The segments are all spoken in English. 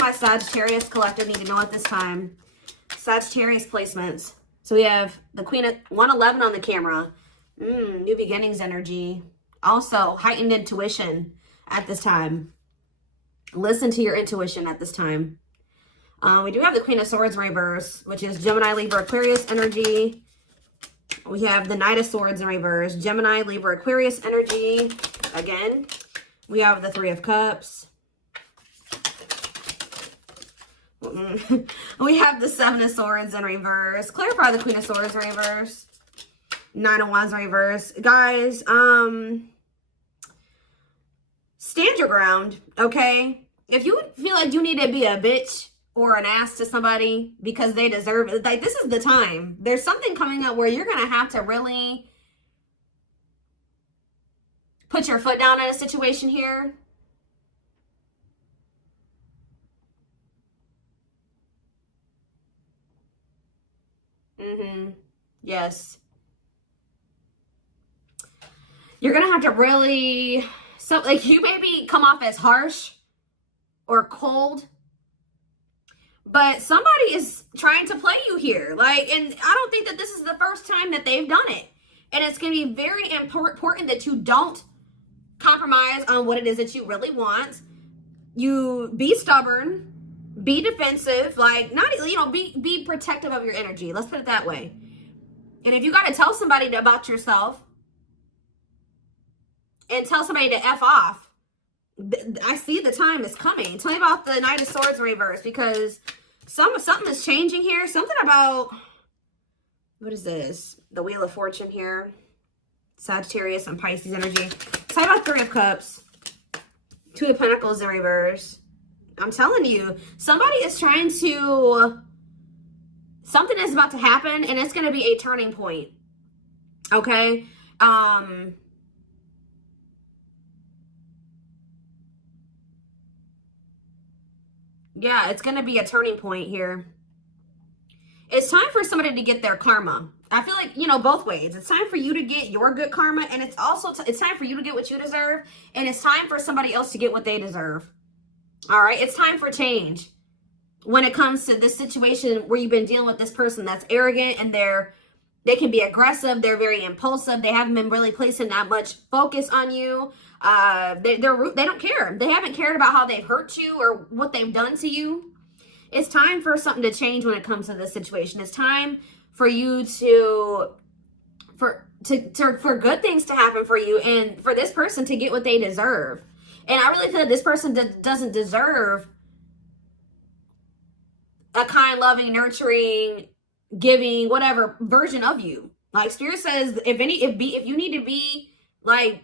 my Sagittarius collective need to know at this time? Sagittarius placements. So we have the Queen of 111 on the camera. New beginnings energy. Also, heightened intuition at this time. Listen to your intuition at this time. We do have the Queen of Swords in reverse, which is Gemini, Libra, Aquarius energy. We have the Knight of Swords in reverse, Gemini, Libra, Aquarius energy. Again, we have the Three of Cups. We have the Seven of Swords in reverse. Clarify the Queen of Swords in reverse. Nine of Wands in reverse. Guys, stand your ground, okay? If you feel like you need to be a bitch or an ass to somebody because they deserve it, like, this is the time. There's something coming up where you're going to have to really put your foot down in a situation here. Yes. You're going to have to really, so like, you maybe come off as harsh or cold, but somebody is trying to play you here. Like, and I don't think that this is the first time that they've done it. And it's going to be very important that you don't compromise on what it is that you really want. You be stubborn, be defensive, like, not, you know, be protective of your energy. Let's put it that way. And if you got to tell somebody about yourself and tell somebody to F off, I see the time is coming. Tell me about the Knight of Swords in reverse, because something is changing here. Something about, what is this? The Wheel of Fortune here. Sagittarius and Pisces energy. Tell me about Three of Cups. Two of Pentacles in reverse. I'm telling you, somebody is trying to, something is about to happen, and it's going to be a turning point. Okay? Yeah, it's going to be a turning point here. It's time for somebody to get their karma. I feel like, you know, both ways. It's time for you to get your good karma, and it's also, it's time for you to get what you deserve, and it's time for somebody else to get what they deserve. All right? It's time for change. When it comes to this situation where you've been dealing with this person that's arrogant, and they can be aggressive, they're very impulsive, they haven't been really placing that much focus on you. They don't care. They haven't cared about how they've hurt you or what they've done to you. It's time for something to change when it comes to this situation. It's time for you for good things to happen for you, and for this person to get what they deserve. And I really feel that this person doesn't deserve a kind, loving, nurturing, giving, whatever version of you. Like, Spirit says, if you need to be like,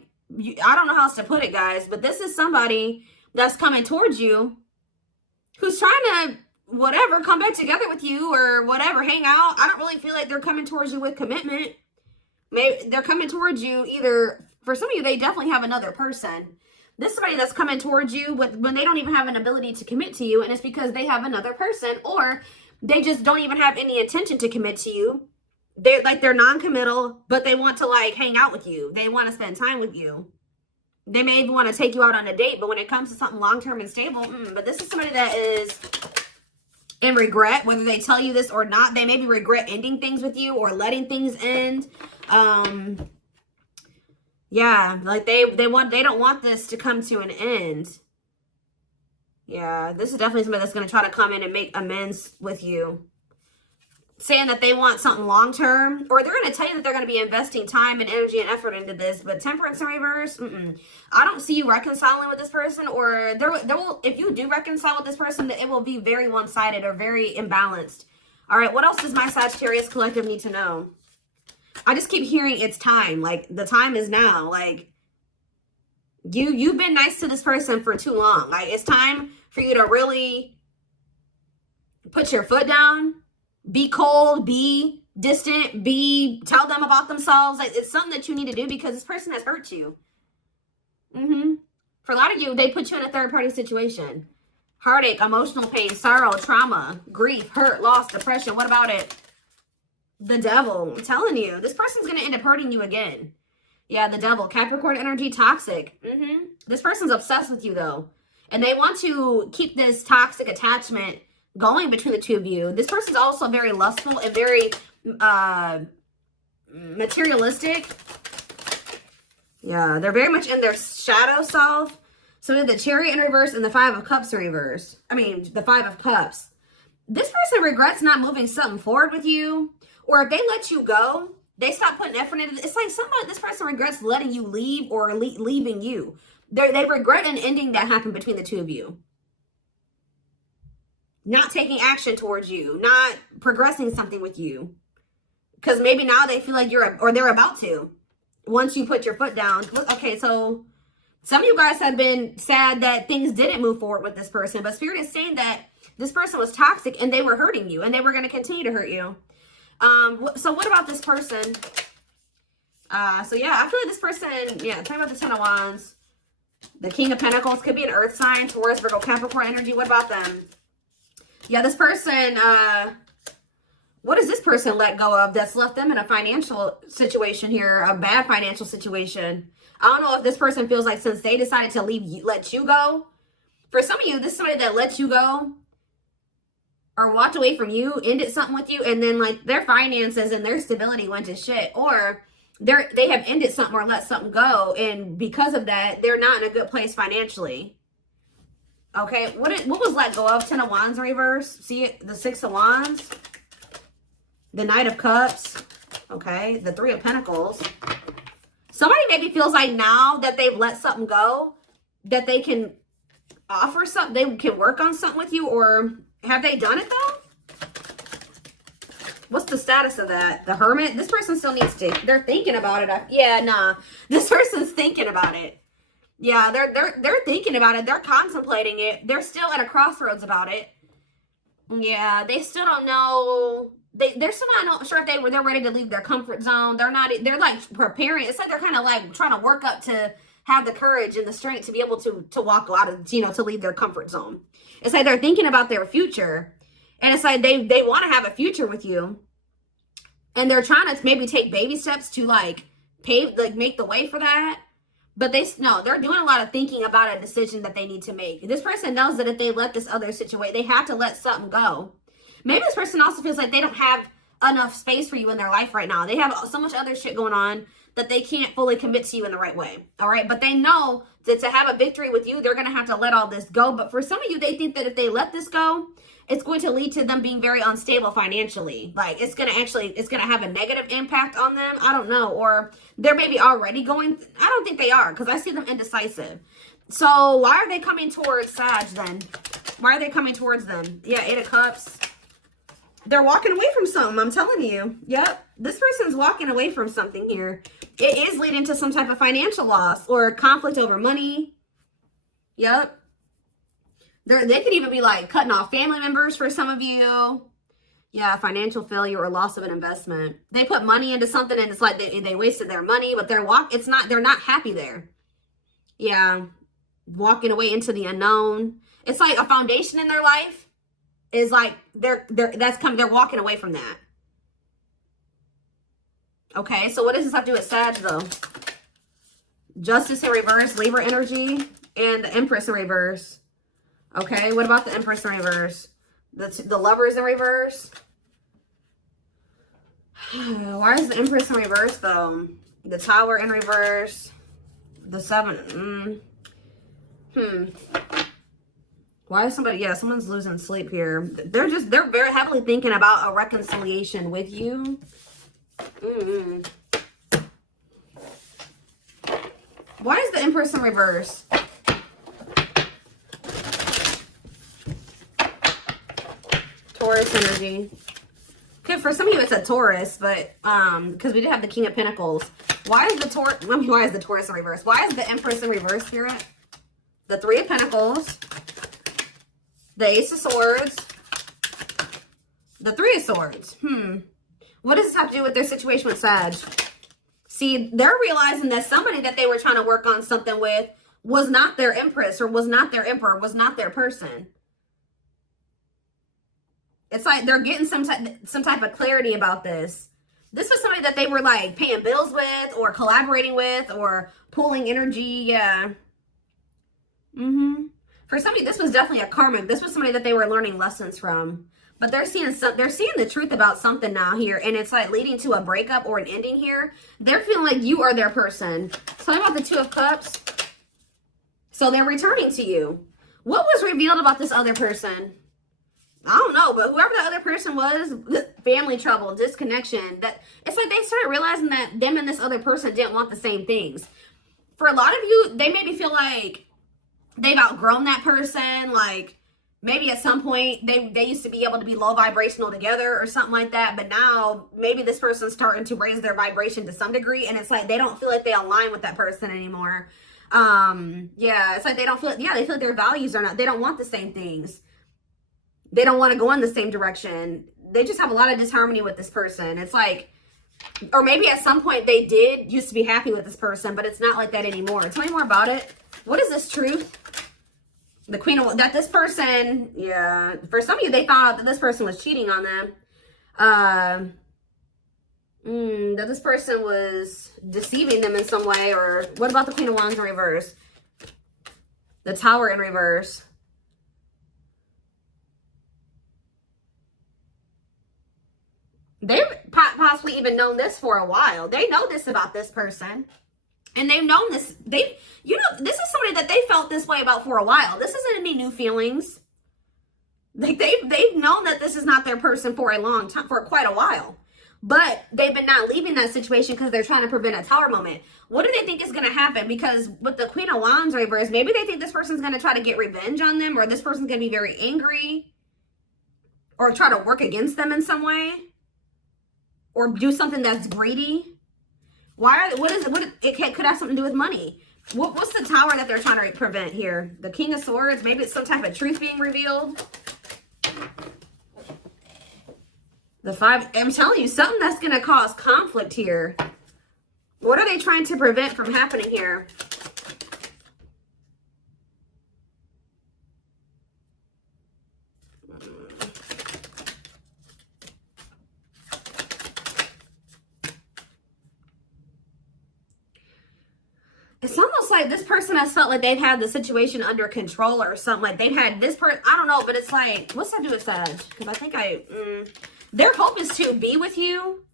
I don't know how else to put it, guys, but this is somebody that's coming towards you who's trying to, whatever, come back together with you or whatever, hang out. I don't really feel like they're coming towards you with commitment. Maybe they're coming towards you either, for some of you, they definitely have another person. This is somebody that's coming towards you when they don't even have an ability to commit to you, and it's because they have another person, or they just don't even have any intention to commit to you. They're non-committal, but they want to, like, hang out with you. They want to spend time with you. They may even want to take you out on a date, but when it comes to something long-term and stable, but this is somebody that is in regret, whether they tell you this or not. They maybe regret ending things with you or letting things end. Yeah, like they don't want this to come to an end. Yeah, this is definitely somebody that's going to try to come in and make amends with you, saying that they want something long-term, or they're going to tell you that they're going to be investing time and energy and effort into this. But Temperance in reverse, I don't see you reconciling with this person, or there will, if you do reconcile with this person, that it will be very one-sided or very imbalanced. All right, what else does my Sagittarius collective need to know? I just keep hearing it's time. Like, the time is now. Like, you've been nice to this person for too long. Like, it's time for you to really put your foot down. Be cold, be distant, tell them about themselves. Like, it's something that you need to do because this person has hurt you. For a lot of you, they put you in a third-party situation. Heartache, emotional pain, sorrow, trauma, grief, hurt, loss, depression. What about it? The devil. I'm telling you, this person's going to end up hurting you again. Yeah, the devil. Capricorn energy, toxic. This person's obsessed with you, though. And they want to keep this toxic attachment going between the two of you. This person's also very lustful and very materialistic. Yeah, they're very much in their shadow self. So we have the Chariot in reverse and the Five of Cups in reverse. I mean, the Five of Cups. This person regrets not moving something forward with you. Or if they let you go, they stop putting effort into it. It's like this person regrets letting you leave or leaving you. They regret an ending that happened between the two of you. Not taking action towards you. Not progressing something with you. Because maybe now they feel like they're about to. Once you put your foot down. Okay, so some of you guys have been sad that things didn't move forward with this person. But Spirit is saying that this person was toxic and they were hurting you. And they were going to continue to hurt you. So what about this person? So yeah, I feel like this person, yeah, talking about the Ten of Wands. The King of Pentacles could be an earth sign, Taurus, Virgo, Capricorn energy. What about them? Yeah, this person, what does this person let go of that's left them in a financial situation here, a bad financial situation? I don't know if this person feels like since they decided to let you go. For some of you, this is somebody that let you go or walked away from you, ended something with you, and then like their finances and their stability went to shit. Or they have ended something or let something go, and because of that, they're not in a good place financially. Okay, what was let go of? Ten of Wands in reverse. See it? The Six of Wands. The Knight of Cups. Okay, the Three of Pentacles. Somebody maybe feels like now that they've let something go, that they can offer something, they can work on something with you, or have they done it though? What's the status of that? The Hermit? This person still needs to, they're thinking about it. Yeah, nah. This person's thinking about it. Yeah, they're thinking about it. They're contemplating it. They're still at a crossroads about it. Yeah, they still don't know. They're still not sure if they're ready to leave their comfort zone. They're like preparing. It's like they're kind of like trying to work up to have the courage and the strength to be able to walk out of, to leave their comfort zone. It's like they're thinking about their future. And it's like they want to have a future with you. And they're trying to maybe take baby steps to like make the way for that. But they're doing a lot of thinking about a decision that they need to make. This person knows that if they let this other situation, they have to let something go. Maybe this person also feels like they don't have enough space for you in their life right now. They have so much other shit going on that they can't fully commit to you in the right way. All right. But they know that to have a victory with you, they're going to have to let all this go. But for some of you, they think that if they let this go, it's going to lead to them being very unstable financially. Like it's going to have a negative impact on them. I don't know. Or they're maybe already going. I don't think they are, because I see them indecisive. So why are they coming towards Sag then? Why are they coming towards them? Yeah, Eight of Cups. They're walking away from something, I'm telling you. Yep. This person's walking away from something here. It is leading to some type of financial loss or conflict over money. Yep. They could even be like cutting off family members for some of you. Yeah, financial failure or loss of an investment. They put money into something and it's like they wasted their money, but they're not happy there. Yeah. Walking away into the unknown. It's like a foundation in their life is like they're walking away from that. Okay, so what does this have to do with Sag though? Justice in reverse, Libra energy, and the Empress in reverse. Okay, what about the Empress in reverse? The Lovers in reverse. Why is the Empress in reverse though? The Tower in reverse. The Seven. Why is someone's losing sleep here. They're very heavily thinking about a reconciliation with you. Why is the Empress in reverse? Taurus energy. Okay, for some of you it's a Taurus, but because we did have the King of Pentacles. Why is the Taurus in reverse? Why is the Empress in reverse, Spirit? The Three of Pentacles. The Ace of Swords. The Three of Swords. What does this have to do with their situation with Sag? See, they're realizing that somebody that they were trying to work on something with was not their Empress or was not their Emperor, was not their person. It's like they're getting some type of clarity about this. This was somebody that they were like paying bills with or collaborating with or pulling energy. Yeah. For somebody, this was definitely a karmic. This was somebody that they were learning lessons from. But they're seeing the truth about something now here. And it's like leading to a breakup or an ending here. They're feeling like you are their person. Tell me about the Two of Cups. So they're returning to you. What was revealed about this other person? I don't know, but whoever the other person was, family trouble, disconnection, that it's like they started realizing that them and this other person didn't want the same things. For a lot of you, they maybe feel like they've outgrown that person. Like maybe at some point they used to be able to be low vibrational together or something like that. But now maybe this person's starting to raise their vibration to some degree. And it's like they don't feel like they align with that person anymore. Yeah, it's like they don't feel, yeah, they feel like their values are not, they don't want the same things. They don't want to go in the same direction. They just have a lot of disharmony with this person. It's like, or maybe at some point they did used to be happy with this person, but it's not like that anymore. Tell me more about it. What is this truth? The Queen of, that this person, yeah, for some of you, they found out that this person was cheating on them. That this person was deceiving them in some way. Or what about the Queen of Wands in reverse? The Tower in reverse. They've possibly even known this for a while. They know this about this person. And they've known this. You know, this is somebody that they felt this way about for a while. This isn't any new feelings. Like they've known that this is not their person for a long time, for quite a while. But they've been not leaving that situation because they're trying to prevent a tower moment. What do they think is going to happen? Because with the Queen of Wands reverse, maybe they think this person's going to try to get revenge on them, or this person's going to be very angry, or try to work against them in some way, or do something that's greedy. It could have something to do with money. What's the tower that they're trying to prevent here? The King of Swords. Maybe it's some type of truth being revealed. The Five. I'm telling you, something that's going to cause conflict here. What are they trying to prevent from happening here? It's almost like this person has felt like they've had the situation under control or something. Like they've had this person, I don't know, but it's like, what's that do with Sag? Because I think their hope is to be with you,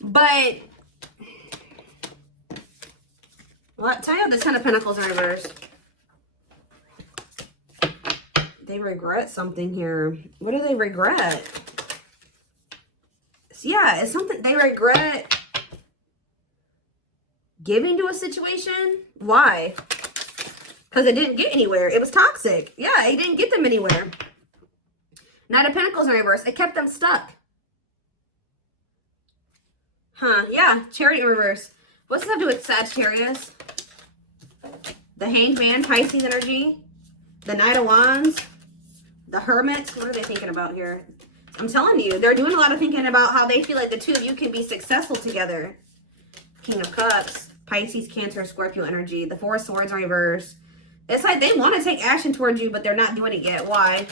but what? Tell you the Ten of Pentacles in reverse. They regret something here. What do they regret? Yeah, it's something they regret. Giving to a situation? Why? Because it didn't get anywhere. It was toxic. Yeah, it didn't get them anywhere. Knight of Pentacles in reverse. It kept them stuck. Huh. Yeah. Chariot in reverse. What's that to do with Sagittarius? The Hanged Man, Pisces energy. The Knight of Wands. The Hermit. What are they thinking about here? I'm telling you, they're doing a lot of thinking about how they feel like the two of you can be successful together. King of Cups. Pisces, Cancer, Scorpio energy. The Four of Swords in reverse. It's like they want to take action towards you, but they're not doing it yet. Why?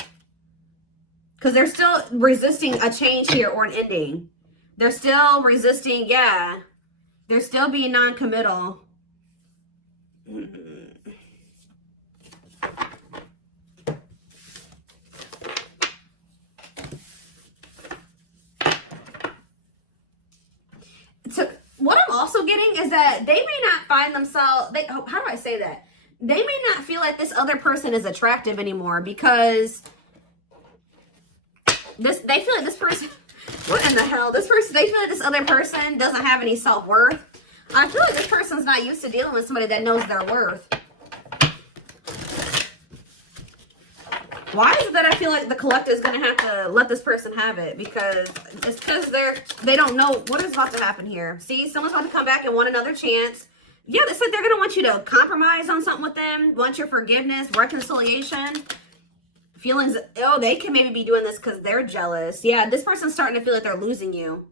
Because they're still resisting a change here or an ending. They're still resisting, yeah. They're still being non-committal. What I'm also getting is that they may not find themselves, how do I say that? They may not feel like this other person is attractive anymore because they feel like this person, what in the hell? They feel like this other person doesn't have any self-worth. I feel like this person's not used to dealing with somebody that knows their worth. Why is it that I feel like the collective is going to have to let this person have it? Because it's because they don't know what is about to happen here. See, someone's about to come back and want another chance. Yeah, it's like they're going to want you to compromise on something with them, want your forgiveness, reconciliation, feelings. Oh, they can maybe be doing this because they're jealous. Yeah, this person's starting to feel like they're losing you.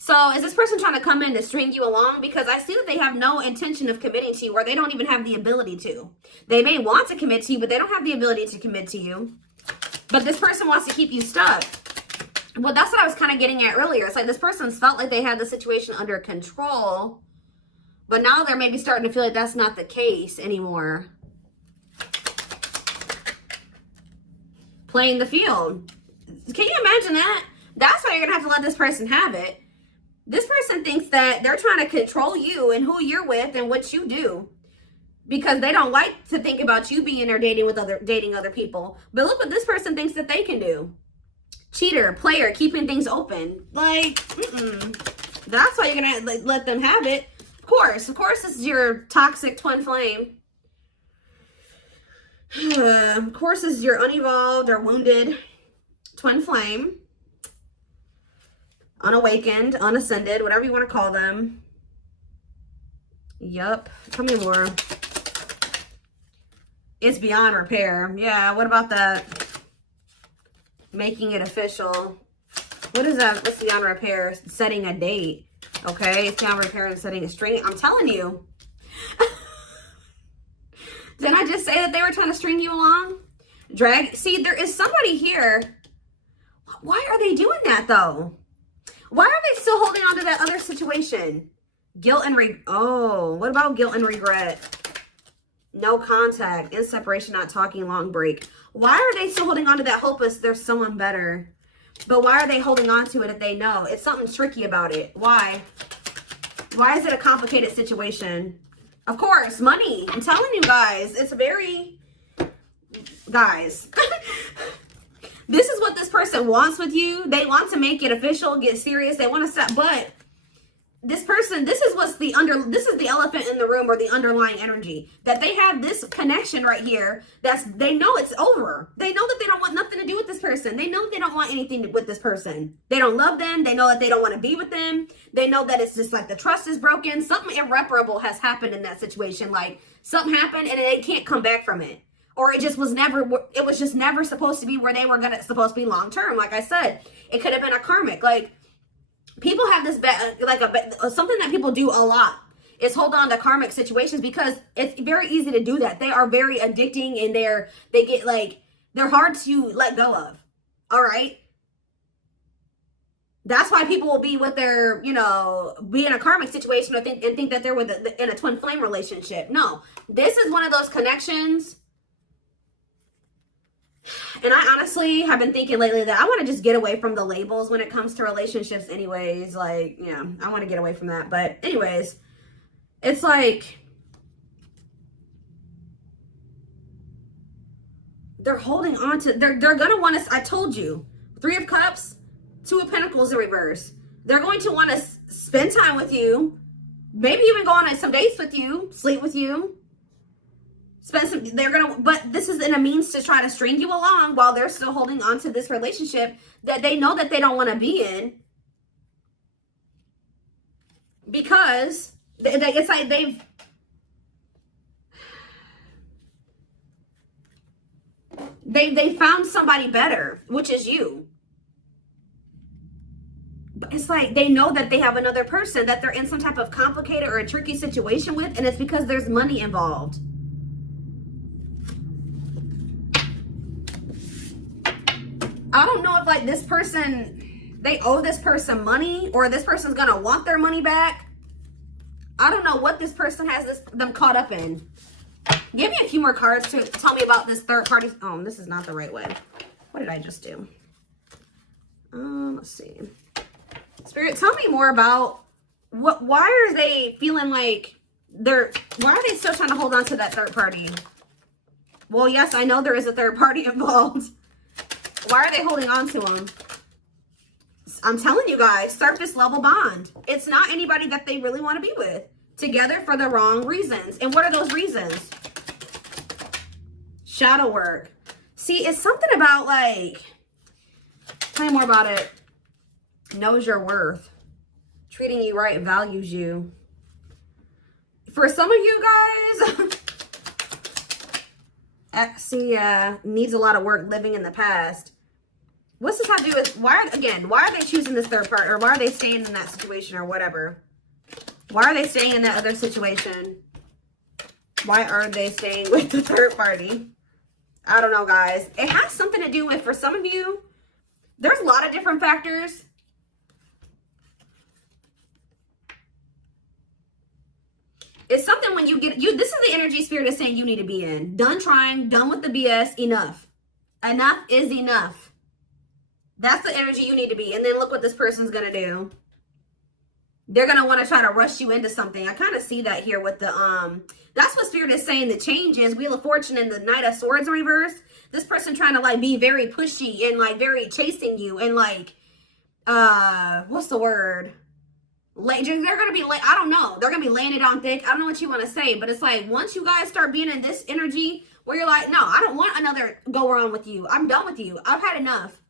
So is this person trying to come in to string you along? Because I see that they have no intention of committing to you, or they don't even have the ability to. They may want to commit to you, but they don't have the ability to commit to you. But this person wants to keep you stuck. Well, that's what I was kind of getting at earlier. It's like this person's felt like they had the situation under control, but now they're maybe starting to feel like that's not the case anymore. playing the field. Can you imagine that? That's why you're going to have to let this person have it. This person thinks that they're trying to control you and who you're with and what you do, because they don't like to think about you being there dating other people. But look what this person thinks that they can do. Cheater, player, keeping things open. Like, that's why you're going to let them have it. Of course, this is your toxic twin flame. Of course, this is your unevolved or wounded twin flame. Unawakened, unascended, whatever you want to call them. Yup. Tell me more. It's beyond repair. Yeah, what about that? Making it official. What is that? What's beyond repair? Setting a date. Okay, it's beyond repair and setting a string. I'm telling you. Didn't I just say that they were trying to string you along? See, there is somebody here. Why are they doing that though? Why are they still holding on to that other situation? Guilt and what about guilt and regret? No contact, in separation, not talking, long break. Why are they still holding on to that hopeless there's someone better? But why are they holding on to it if they know? It's something tricky about it. Why? Why is it a complicated situation? Of course, money. I'm telling you guys, it's very... Guys... This is what this person wants with you. They want to make it official, get serious. They want to stop. But this person, this is the elephant in the room, or the underlying energy. That they have this connection right here. They know it's over. They know that they don't want nothing to do with this person. They know they don't want anything with this person. They don't love them. They know that they don't want to be with them. They know that it's just like the trust is broken. Something irreparable has happened in that situation. Like something happened and they can't come back from it. Or it was just never supposed to be where they were supposed to be long term. Like I said, it could have been a karmic. Like, people have this, something that people do a lot is hold on to karmic situations, because it's very easy to do that. They are very addicting, and they're hard to let go of. All right. That's why people will be with their, be in a karmic situation and think that they're in a twin flame relationship. No, this is one of those connections. And I honestly have been thinking lately that I want to just get away from the labels when it comes to relationships anyways. Like, I want to get away from that. But anyways, it's like they're holding on to, they're going to want to, I told you, 3 of Cups, 2 of Pentacles in reverse. They're going to want to spend time with you, maybe even go on some dates with you, sleep with you. But this is in a means to try to string you along while they're still holding on to this relationship that they know that they don't want to be in, because it's like they found somebody better, which is you. But it's like they know that they have another person that they're in some type of complicated or a tricky situation with, and it's because there's money involved. I don't know if this person, they owe this person money, or this person's going to want their money back. I don't know what this person has them caught up in. Give me a few more cards to tell me about this third party. Oh, this is not the right way. What did I just do? Let's see. Spirit, tell me more about why are they feeling like why are they still trying to hold on to that third party? Well, yes, I know there is a third party involved. Why are they holding on to them? I'm telling you guys, surface level bond. It's not anybody that they really want to be with. Together for the wrong reasons. And what are those reasons? Shadow work. See, it's something about tell me more about it. Knows your worth. Treating you right, values you. For some of you guys, see, needs a lot of work, living in the past. What's this have to do with, why are they choosing this third part, or why are they staying in that situation, or whatever? Why are they staying in that other situation? Why are they staying with the third party? I don't know, guys. It has something to do with, for some of you, there's a lot of different factors. It's something when you get, this is the energy Spirit is saying you need to be in. Done trying, done with the BS, enough. Enough is enough. That's the energy you need to be. And then look what this person's going to do. They're going to want to try to rush you into something. I kind of see that here with the, that's what Spirit is saying. The change is Wheel of Fortune and the Knight of Swords in reverse. This person trying to like be very pushy and like very chasing you and like, what's the word? They're going to be like, I don't know. They're going to be laying it on thick. I don't know what you want to say, but it's like, once you guys start being in this energy where you're like, no, I don't want another go around with you. I'm done with you. I've had enough.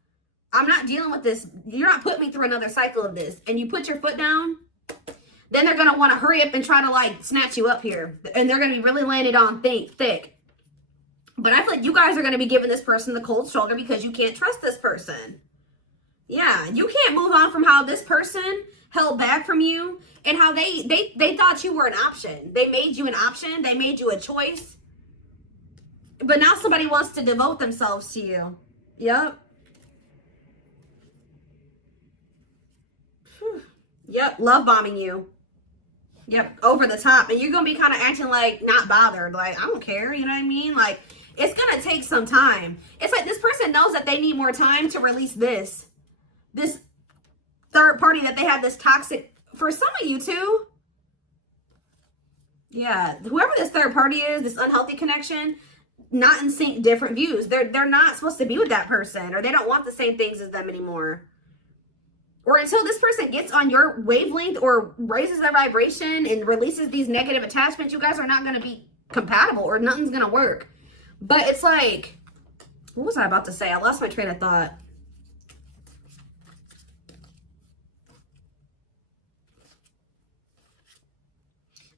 I'm not dealing with this. You're not putting me through another cycle of this. And you put your foot down, then they're going to want to hurry up and try to like snatch you up here. And they're going to be really laying it on thick. But I feel like you guys are going to be giving this person the cold shoulder because you can't trust this person. Yeah, you can't move on from how this person held back from you and how they thought you were an option. They made you an option. They made you a choice. But now somebody wants to devote themselves to you. Yep. Yep, love bombing you. Yep, over the top. And you're going to be kind of acting like not bothered. Like, I don't care, you know what I mean? Like, it's going to take some time. It's like this person knows that they need more time to release this third party that they have this toxic, for some of you too. Yeah, whoever this third party is, this unhealthy connection, not in sync, different views. They're not supposed to be with that person, or they don't want the same things as them anymore. Or until this person gets on your wavelength or raises their vibration and releases these negative attachments, you guys are not going to be compatible or nothing's going to work. But it's like, what was I about to say? I lost my train of thought.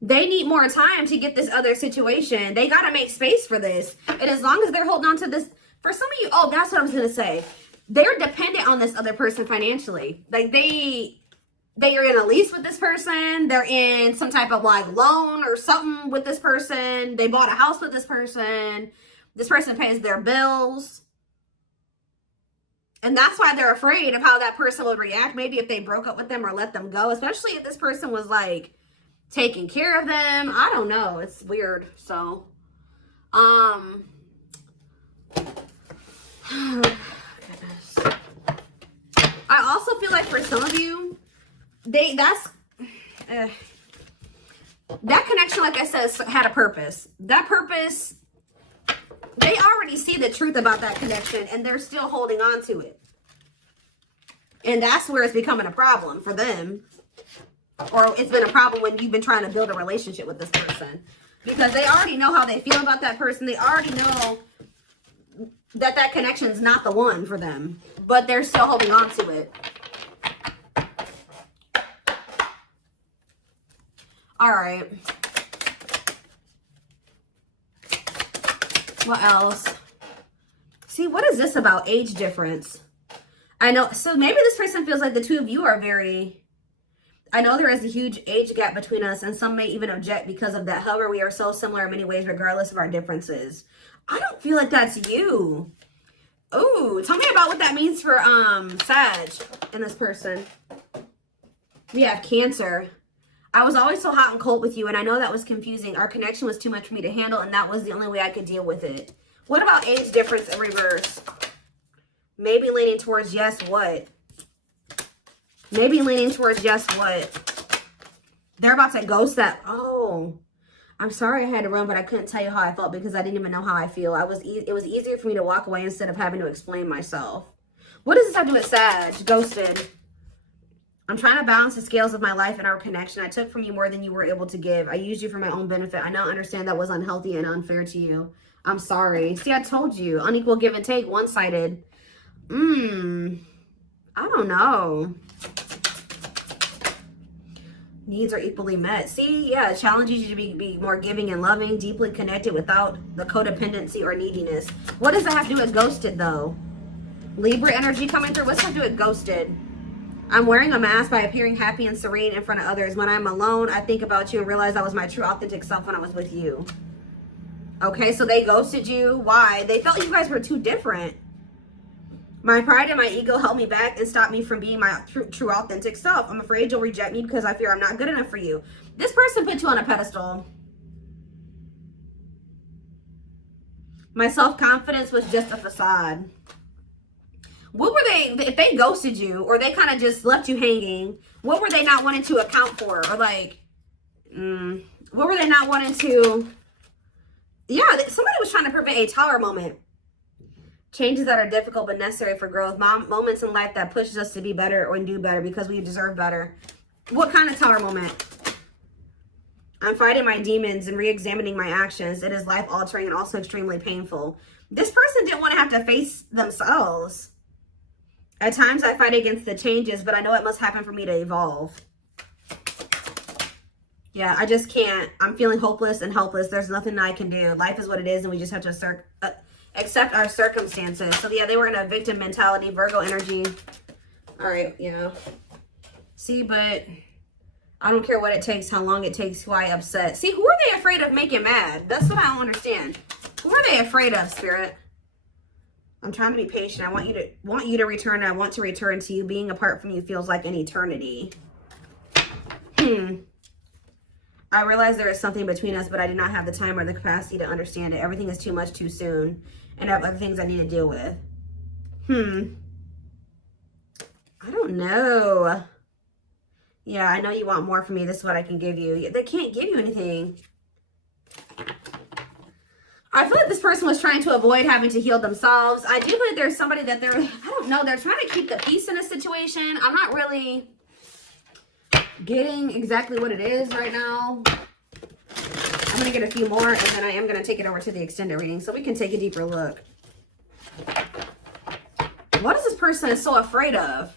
They need more time to get this other situation. They got to make space for this. And as long as they're holding on to this, for some of you, oh, that's what I was going to say. They're dependent on this other person financially. Like they are in a lease with this person. They're in some type of like loan or something with this person. They bought a house with this person. This person pays their bills. And that's why they're afraid of how that person would react. Maybe if they broke up with them or let them go, especially if this person was like taking care of them. I don't know. It's weird. So, I also feel like for some of you, that connection, like I said, had a purpose. That purpose, they already see the truth about that connection and they're still holding on to it. And that's where it's becoming a problem for them. Or it's been a problem when you've been trying to build a relationship with this person. Because they already know how they feel about that person. They already know that connection is not the one for them. But they're still holding on to it. All right. What else? See, what is this about age difference? I know. So maybe this person feels like the two of you are very... I know there is a huge age gap between us, and some may even object because of that. However, we are so similar in many ways, regardless of our differences. I don't feel like that's you. Ooh, tell me about what that means for Sag and this person. We have Cancer. I was always so hot and cold with you, and I know that was confusing. Our connection was too much for me to handle, and that was the only way I could deal with it. What about age difference in reverse? Maybe leaning towards yes, what? Maybe leaning towards yes, what? They're about to ghost that. Oh, I'm sorry I had to run, but I couldn't tell you how I felt because I didn't even know how I feel. It was easier for me to walk away instead of having to explain myself. What does this have to do with Sag? Ghosted. I'm trying to balance the scales of my life and our connection. I took from you more than you were able to give. I used you for my own benefit. I now understand that was unhealthy and unfair to you. I'm sorry. See, I told you. Unequal give and take. One-sided. I don't know. Needs are equally met. See, yeah, it challenges you to be more giving and loving, deeply connected without the codependency or neediness. What does that have to do with ghosted, though? Libra energy coming through. What's that do with ghosted? I'm wearing a mask by appearing happy and serene in front of others. When I'm alone, I think about you and realize I was my true, authentic self when I was with you. Okay, so they ghosted you. Why? They felt you guys were too different. My pride and my ego held me back and stopped me from being my true authentic self. I'm afraid you'll reject me because I fear I'm not good enough for you. This person put you on a pedestal. My self-confidence was just a facade. What were they, if they ghosted you or they kind of just left you hanging, what were they not wanting to account for? Or like, what were they not wanting to, yeah, somebody was trying to prevent a tower moment. Changes that are difficult but necessary for growth. Moments in life that pushes us to be better or do better because we deserve better. What kind of tower moment? I'm fighting my demons and re-examining my actions. It is life-altering and also extremely painful. This person didn't want to have to face themselves. At times I fight against the changes, but I know it must happen for me to evolve. Yeah, I just can't. I'm feeling hopeless and helpless. There's nothing I can do. Life is what it is, and we just have to accept our circumstances. So yeah, they were in a victim mentality, Virgo energy. All right, yeah. See, but I don't care what it takes, how long it takes, who I upset. See, who are they afraid of making mad? That's what I don't understand. Who are they afraid of, Spirit? I'm trying to be patient. I want you to return. I want to return to you. Being apart from you feels like an eternity. I realize there is something between us, but I do not have the time or the capacity to understand it. Everything is too much too soon, and I have other things I need to deal with. I don't know. Yeah, I know you want more from me. This is what I can give you. They can't give you anything. I feel like this person was trying to avoid having to heal themselves. I do feel like there's somebody that they're, I don't know, they're trying to keep the peace in a situation. I'm not really getting exactly what it is right now. I'm going to get a few more, and then I am going to take it over to the extended reading so we can take a deeper look. What is this person so afraid of?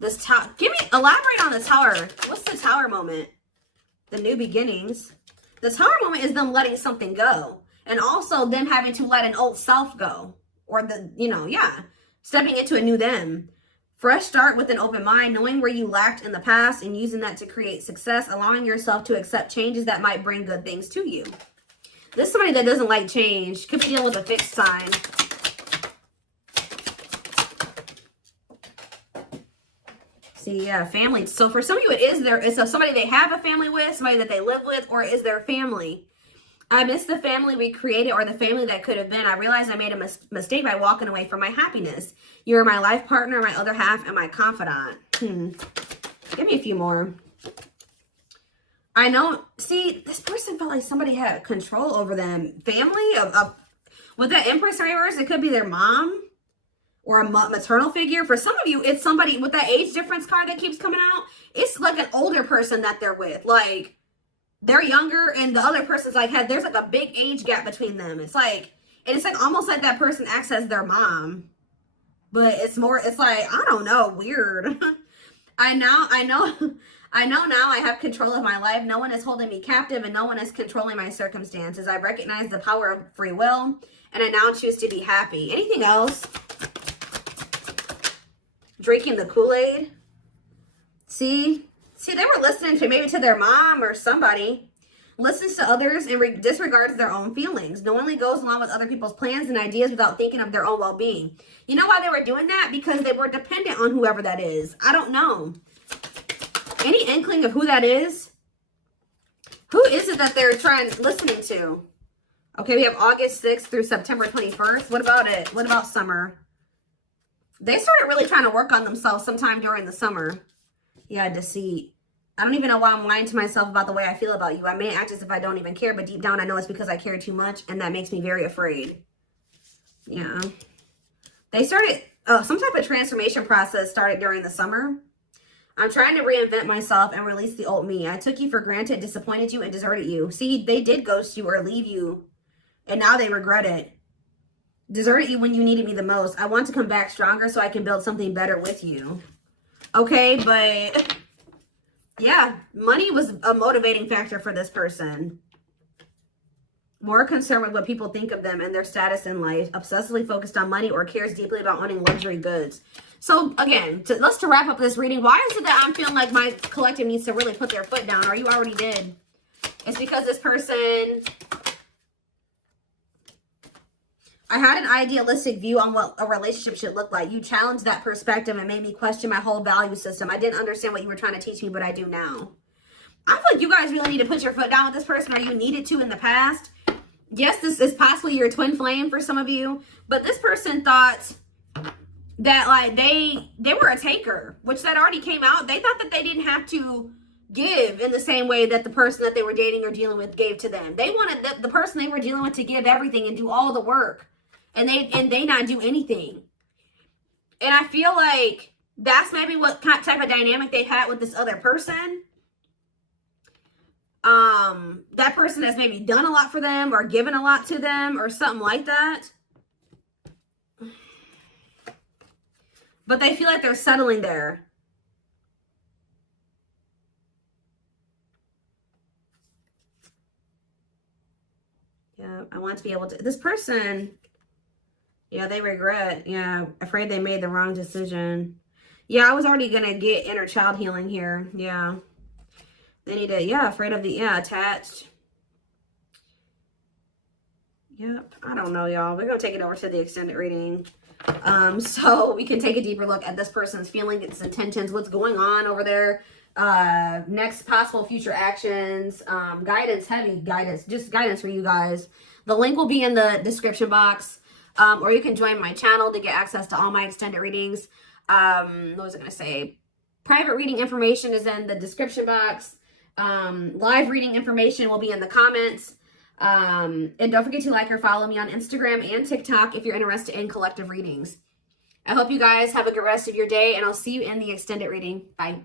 This tower. Elaborate on the tower. What's the tower moment? The new beginnings. The tower moment is them letting something go. And also them having to let an old self go. Or stepping into a new them. Fresh start with an open mind, knowing where you lacked in the past and using that to create success, allowing yourself to accept changes that might bring good things to you. This is somebody that doesn't like change. Could be dealing with a fixed sign. See, yeah, family. So for some of you, it's somebody they have a family with, somebody that they live with, or is their family. I miss the family we created or the family that could have been. I realized I made a mistake by walking away from my happiness. You're my life partner, my other half, and my confidant. Give me a few more. I know. See, this person felt like somebody had control over them. Family? With that Empress in reverse, it could be their mom or a maternal figure. For some of you, it's somebody with that age difference card that keeps coming out. It's like an older person that they're with. Like, they're younger and the other person's like, there's like a big age gap between them. It's like almost like that person acts as their mom. But it's like, I don't know, weird. I know now I have control of my life. No one is holding me captive and no one is controlling my circumstances. I recognize the power of free will and I now choose to be happy. Anything else? Drinking the Kool-Aid. See, they were listening to maybe to their mom or somebody. Listens to others and disregards their own feelings. Knowingly goes along with other people's plans and ideas without thinking of their own well-being. You know why they were doing that? Because they were dependent on whoever that is. I don't know. Any inkling of who that is? Who is it that they're listening to? Okay, we have August 6th through September 21st. What about it? What about summer? They started really trying to work on themselves sometime during the summer. Yeah, deceit. I don't even know why I'm lying to myself about the way I feel about you. I may act as if I don't even care, but deep down I know it's because I care too much, and that makes me very afraid. Yeah. They started, some type of transformation process started during the summer. I'm trying to reinvent myself and release the old me. I took you for granted, disappointed you, and deserted you. See, they did ghost you or leave you, and now they regret it. Deserted you when you needed me the most. I want to come back stronger so I can build something better with you. Okay, but yeah, money was a motivating factor for this person. More concerned with what people think of them and their status in life, obsessively focused on money or cares deeply about owning luxury goods. So again, to wrap up this reading, why is it that I'm feeling like my collective needs to really put their foot down, or you already did? It's because this person, I had an idealistic view on what a relationship should look like. You challenged that perspective and made me question my whole value system. I didn't understand what you were trying to teach me, but I do now. I feel like you guys really need to put your foot down with this person, or you needed to in the past. yes, this is possibly your twin flame for some of you, but this person thought that like they were a taker, which that already came out. They thought that they didn't have to give in the same way that the person that they were dating or dealing with gave to them. They wanted the person they were dealing with to give everything and do all the work, and they not do anything. And I feel like that's maybe what type of dynamic they had with this other person. That person has maybe done a lot for them or given a lot to them or something like that. But they feel like they're settling there. Yeah, I want to be able to, this person, yeah, they regret, yeah, afraid they made the wrong decision. Yeah, I was already going to get inner child healing here. Yeah. They need to, yeah, afraid of the, yeah, attached. Yep, I don't know, y'all. We're going to take it over to the extended reading. So we can take a deeper look at this person's feelings, its intentions, what's going on over there. Next possible future actions, guidance, heavy guidance, just guidance for you guys. The link will be in the description box. Or you can join my channel to get access to all my extended readings. What was I going to say? Private reading information is in the description box. Live reading information will be in the comments. And don't forget to like or follow me on Instagram and TikTok if you're interested in collective readings. I hope you guys have a good rest of your day, and I'll see you in the extended reading. Bye.